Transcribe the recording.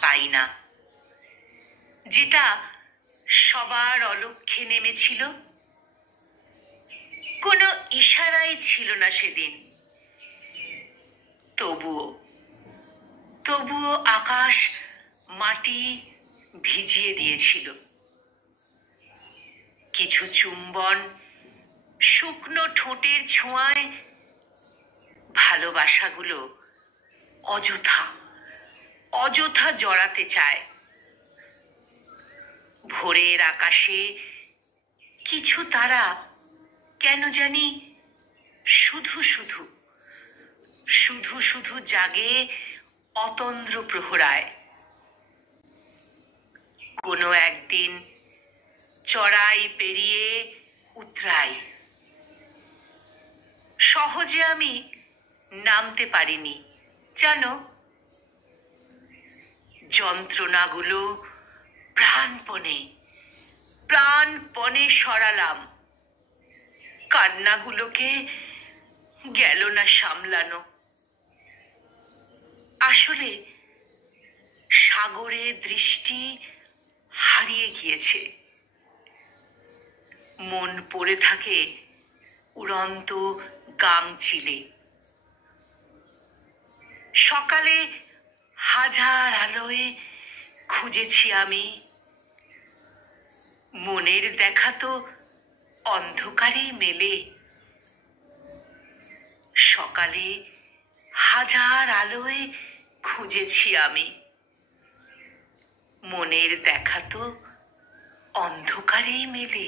পাই না, যেটা সবার অলক্ষ্যে নেমেছিল। কোনো ইশারাই ছিল না সেদিন। তবুও আকাশ মাটি ভিজিয়ে দিয়েছিল। কিছু চুম্বন শুকনো ঠোঁটের ছোঁয়ায় ভালোবাসাগুলো অযথা জড়াতে চায়। ভোরের আকাশে কিছু তারা কেন জানি শুধু শুধু জাগে অতন্দ্র প্রহরায়। কোনো একদিন চড়াই পেরিয়ে উতরাই। সহজে আমি নামতে পারিনি জানো। যন্ত্রণাগুলো প্রাণপণে সরালাম। কান্নাগুলোকে গেল না সামলানো। আসলে সাগরে দৃষ্টি হারিয়ে গিয়েছে। মন পড়ে থাকে উড়ন্ত গাংচিলে। সকালে হাজার আলোয় খুঁজেছি আমি, মনের দেখা তো অন্ধকারেই মেলে। সকালে হাজার আলোয় খুঁজেছি আমি, মনের দেখা তো অন্ধকারেই মেলে।